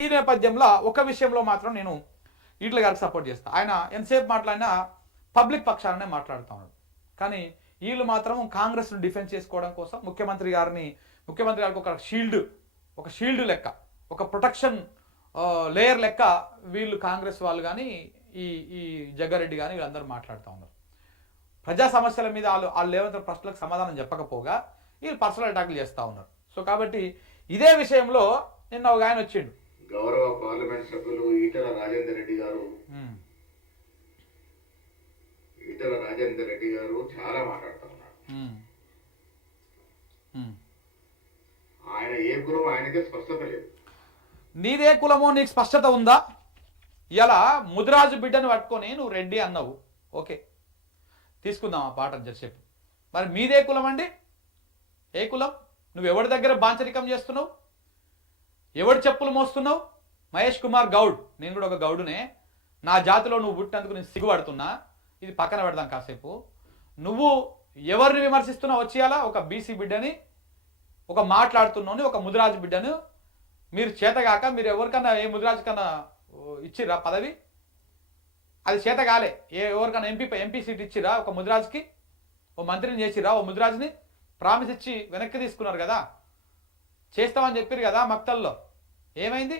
ఈ నేపథ్యంలో ఒక విషయంలో మాత్రం నేను ఈటల గారికి సపోర్ట్ చేస్తాను. ఆయన ఎంతసేపు మాట్లాడినా పబ్లిక్ పక్షాలనే మాట్లాడుతూ ఉన్నాడు. కానీ వీళ్ళు మాత్రం కాంగ్రెస్ను డిఫెన్స్ చేసుకోవడం కోసం ముఖ్యమంత్రి గారికి ఒక షీల్డ్ లెక్క, ఒక ప్రొటెక్షన్ లేయర్ లెక్క వీళ్ళు కాంగ్రెస్ వాళ్ళు కానీ ఈ ఈ జగ్గారెడ్డి కానీ వీళ్ళందరూ మాట్లాడుతూ ఉన్నారు. ప్రజా సమస్యల మీద వాళ్ళు లేవంత ప్రశ్నలకు సమాధానం చెప్పకపోగా వీళ్ళు పర్సనల్ అటాక్లు చేస్తూ ఉన్నారు. సో కాబట్టి ఇదే విషయంలో నిన్న ఒక ఆయన వచ్చిండు, గౌరవ పార్లమెంట్ సభ్యులు ఈటల రాజేందర్ రెడ్డి గారు చాలా మాట్లాడుతూ ఉన్నారు. ఆయన ఏ కులం ఆయనకే స్పష్టత లేదు. నీదే కులమో నీకు స్పష్టత ఉందా? ఇలా ముదిరాజు బిడ్డను పట్టుకొని నువ్వు రెడ్డి అన్నావు, ఓకే తీసుకుందాం ఆ పాట జరసేపు. మరి మీదే కులం అండి? ఏ కులం? నువ్వు ఎవరి దగ్గర బాంచరికం చేస్తున్నావు? ఎవడి చెప్పులు మోస్తున్నావు? మహేష్ కుమార్ గౌడ్, నేను కూడా ఒక గౌడునే, నా జాతిలో నువ్వు పుట్టినందుకు నేను సిగ్గుపడుతున్నా. ఇది పక్కన పెడదాం కాసేపు. నువ్వు ఎవరిని విమర్శిస్తున్నావు? వచ్చేయాలా ఒక బీసీ బిడ్డని, ఒక మాట్లాడుతున్నావు, ఒక ముదిరాజు బిడ్డను మీరు చేతగాక మీరు ఎవరికన్నా ఏ ముదిరాజు కన్నా ఇచ్చిర్రా పదవి? అది చేత కాలే. ఎవరికన్నా ఎంపీ సీట్ ఇచ్చిరా? ఒక ముదిరాజుకి ఓ మంత్రిని చేసిరా? ఓ ముదిరాజుని ప్రామిస్ ఇచ్చి వెనక్కి తీసుకున్నారు కదా, చేస్తామని చెప్పారు కదా మక్తల్లో. ఏమైంది?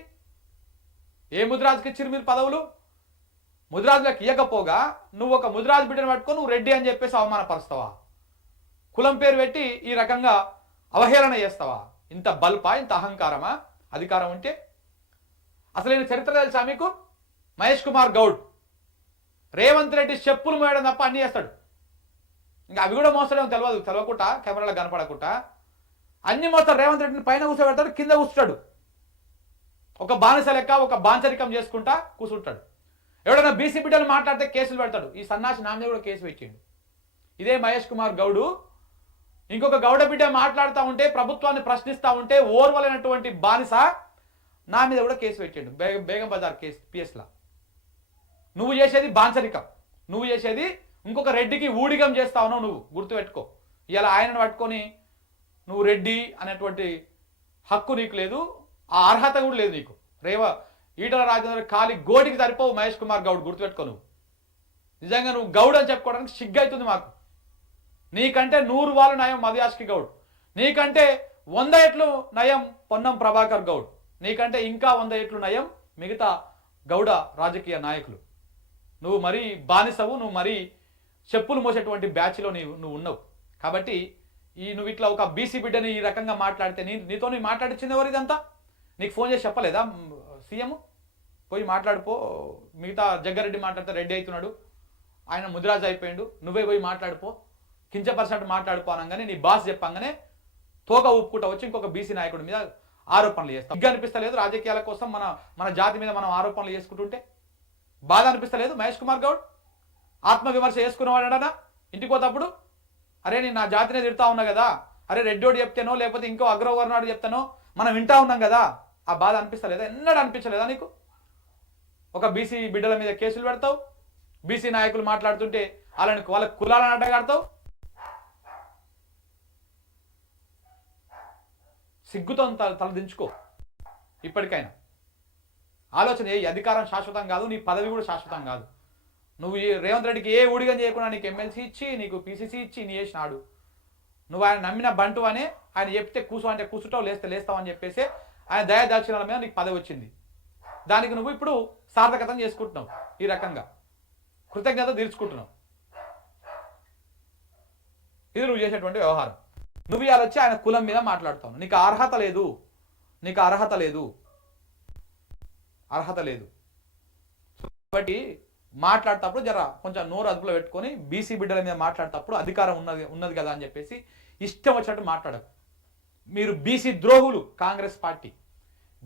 ఏ ముదిరాజుకి ఇచ్చిరు మీరు పదవులు? ముదిరాజులకు ఇవ్వకపోగా నువ్వు ఒక ముదిరాజు బిడ్డను పట్టుకొని నువ్వు రెడ్డి అని చెప్పేసి అవమానపరుస్తావా? కులం పేరు పెట్టి ఈ రకంగా అవహేళన చేస్తావా? ఇంత బల్పా, ఇంత అహంకారమా? అధికారం ఉంటే అసలు నేను చరిత్ర తెలుసా మీకు? మహేష్ కుమార్ గౌడ్ రేవంత్ రెడ్డి చెప్పులు మోయడం తప్ప అన్నీ చేస్తాడు. ఇంకా అవి కూడా మోసడం తెలియకుండా, కెమెరాలకు కనపడకుండా అన్ని మోస్తాడు. రేవంత్ రెడ్డిని పైన కూర్చోబెడతాడు, కింద కూర్చుంటాడు. ఒక బానిస లెక్క ఒక బాంచరికం చేసుకుంటా కూర్చుంటాడు. ఎవడైనా బీసీ బిడ్డలు మాట్లాడితే కేసులు పెడతాడు. ఈ సన్నాసి నా మీద కూడా కేసు పెట్టిండు. ఇదే మహేష్ కుమార్ గౌడు ఇంకొక గౌడ బిడ్డ మాట్లాడుతూ ఉంటే, ప్రభుత్వాన్ని ప్రశ్నిస్తూ ఉంటే ఓర్వలేనటువంటి బానిస నా మీద కూడా కేసు పెట్టిండు. బేగం బజార్ కేసు పిఎస్లా. నువ్వు చేసేది బాంచరికం, నువ్వు చేసేది ఇంకొక రెడ్డికి ఊడిగం చేస్తా ఉన్నావు. నువ్వు గుర్తుపెట్టుకో. ఇలా ఆయనను పట్టుకొని నువ్వు రెడ్డి అనేటువంటి హక్కు నీకు లేదు, ఆ అర్హత కూడా లేదు నీకు. ఈటల రాజేందర్ ఖాళీ గోటికి సరిపోవు మహేష్ కుమార్ గౌడ్, గుర్తుపెట్టుకో. నువ్వు నిజంగా నువ్వు గౌడ్ అని చెప్పుకోవడానికి సిగ్గైతుంది మాకు. నీకంటే 100 వాళ్ళు నయం మధుయాష్కి గౌడ్, నీకంటే 100 ఏట్లు నయం పొన్నం ప్రభాకర్ గౌడ్, నీకంటే ఇంకా 100 ఏట్లు నయం మిగతా గౌడ రాజకీయ నాయకులు. నువ్వు మరీ బానిసవు, నువ్వు మరీ చెప్పులు మోసేటువంటి బ్యాచ్లో నువ్వు ఉన్నావు. కాబట్టి నువ్వు ఇట్లా ఒక బీసీ బిడ్డని ఈ రకంగా మాట్లాడితే నీతో మాట్లాడించింది ఎవరు? ఇదంతా నీకు ఫోన్ చేసి చెప్పలేదా సీఎం? పోయి మాట్లాడిపో. మిగతా జగ్గారెడ్డి మాట్లాడితే రెడ్డి అవుతున్నాడు, ఆయన ముదిరాజు అయిపోయాడు, నువ్వే పోయి మాట్లాడిపో, కించపరిచినట్టు మాట్లాడిపో అనగానే నీ బాస్ చెప్పంగానే తోక ఊపుకుంటా వచ్చి ఇంకొక బీసీ నాయకుడి మీద ఆరోపణలు చేస్తాం. సిగ్గు అనిపిస్తలేదు? రాజకీయాల కోసం మన జాతి మీద మనం ఆరోపణలు చేసుకుంటుంటే బాధ అనిపిస్తలేదు? మహేష్ కుమార్ గౌడ్ ఆత్మవిమర్శ చేసుకునేవాడనా ఇంటికి పోతప్పుడు? అరే నేను నా జాతినే తిడతా ఉన్నా కదా, అరే రెడ్డోడు చెప్తానో లేకపోతే ఇంకో అగ్రవర్ణాడు చెప్తానో మనం వింటా ఉన్నాం కదా, ఆ బాధ అనిపిస్తలేదా? ఎన్నడూ అనిపించలేదా నీకు? ఒక బీసీ బిడ్డల మీద కేసులు పెడతావు, బీసీ నాయకులు మాట్లాడుతుంటే వాళ్ళ కులాలను అడ్డగాడతావు. సిగ్గుతో తలదించుకో. ఇప్పటికైనా ఆలోచన ఏ అధికారం శాశ్వతం కాదు, నీ పదవి కూడా శాశ్వతం కాదు. నువ్వు రేవంత్ రెడ్డికి ఏ ఊడిగం చేయకుండా నీకు ఎమ్మెల్సీ ఇచ్చి, నీకు పీసీసీ ఇచ్చి నీ చేసినాడు. నువ్వు ఆయన నమ్మిన బంటు అని ఆయన చెప్తే కూర్చో అంటే కూర్చుంటావు, లేస్తావు అని చెప్పేసి ఆయన దయాదాక్షిణాల మీద నీకు పదవి వచ్చింది. దానికి నువ్వు ఇప్పుడు సార్థకతం చేసుకుంటున్నావు, ఈ రకంగా కృతజ్ఞత తీర్చుకుంటున్నావు. ఇది నువ్వు చేసేటువంటి వ్యవహారం. నువ్వు ఇవాళ వచ్చి ఆయన కులం మీద మాట్లాడుతావు. నీకు అర్హత లేదు, నీకు అర్హత లేదు, అర్హత లేదు. కాబట్టి మాట్లాడేటప్పుడు కొంచెం నోరు అదుపులో పెట్టుకొని బీసీ బిడ్డల మీద మాట్లాడేటప్పుడు అధికారం ఉన్నది కదా అని చెప్పేసి ఇష్టం వచ్చినట్టు మాట్లాడకు. మీరు బీసీ ద్రోహులు కాంగ్రెస్ పార్టీ,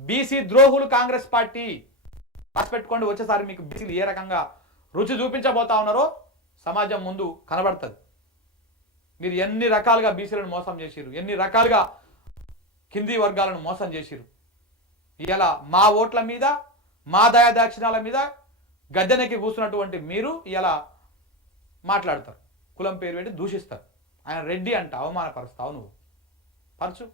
బీసీ ద్రోహులు కాంగ్రెస్ పార్టీ. రాసిపెట్టుకోండి, వచ్చేసారి మీకు బీసీలు ఏ రకంగా రుచి చూపించబోతా ఉన్నారో సమాజం ముందు కనబడుతుంది. మీరు ఎన్ని రకాలుగా బీసీలను మోసం చేసిరు, ఎన్ని రకాలుగా కింది వర్గాలను మోసం చేసిరు. ఇలా మా ఓట్ల మీద, మా దయాదాక్షిణాల మీద గద్దెనెక్కి కూర్చున్నటువంటి మీరు ఇలా మాట్లాడతారు, కులం పేరు పెట్టి దూషిస్తారు. ఆయన రెడ్డి అంట అవమానపరుస్తావు. నువ్వు పరచు.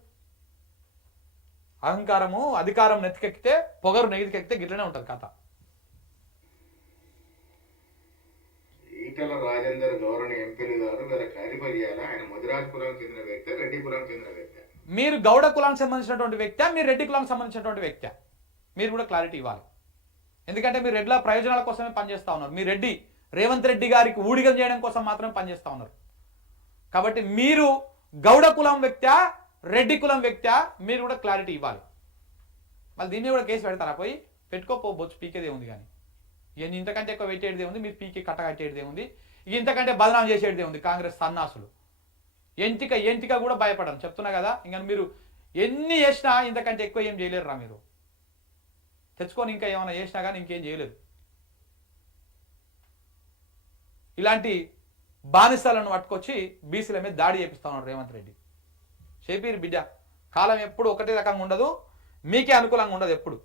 అహంకారము అధికారం నెత్తికెక్కితే పొగరు నెగితికెక్కితే గిట్లనే ఉంటుంది కథ. ఈటల రాజేందర్ గౌరవ ఎంపీలు గారు వేరే క్లారిఫై చేయాలా, ఆయన ముదిరాజ్ కులానికి చెందిన వ్యక్తి, రెడ్డి కులానికి చెందిన వ్యక్తి? మీరు గౌడ కులానికి సంబంధించినటువంటి వ్యక్తి, మీరు రెడ్డి కులానికి సంబంధించినటువంటి వ్యక్తి, మీరు కూడా క్లారిటీ ఇవ్వాలి. ఎందుకంటే మీరు రెడ్ల ప్రయోజనాల కోసమే పనిచేస్తూ ఉన్నారు. మీ రెడ్డి రేవంత్ రెడ్డి గారికి ఊడిగం చేయడం కోసం మాత్రమే పనిచేస్తూ ఉన్నారు. కాబట్టి మీరు గౌడ కులం వ్యక్త్యా రెడ్డి కులం వ్యక్త్యా మీరు కూడా క్లారిటీ ఇవ్వాలి. మళ్ళీ దీన్ని కూడా కేసు పెడతారా? పోయి పెట్టుకోపోవచ్చు, పీకేదే ఉంది. కానీ ఇక ఇంతకంటే ఎక్కువ పెట్టేదే ఉంది, మీరు పీకే కట్ట కట్టేదే ఉంది, ఇక ఇంతకంటే బదనాం చేసేదే ఉంది. కాంగ్రెస్ సన్నాసులు ఎంటిక కూడా భయపడను చెప్తున్నా కదా. ఇంకా మీరు ఎన్ని చేసినా ఇంతకంటే ఎక్కువ ఏం చేయలేరు రా. మీరు తెచ్చుకొని ఇంకా ఏమైనా చేసినా కానీ ఇంకేం చేయలేదు. ఇలాంటి బానిసలను పట్టుకొచ్చి బీసీల మీద దాడి చేపిస్తా ఉన్నాడు రేవంత్ రెడ్డి. చేపిరు బిడ్డ, కాలం ఎప్పుడు ఒకటే రకంగా ఉండదు, మీకే అనుకూలంగా ఉండదు ఎప్పుడు.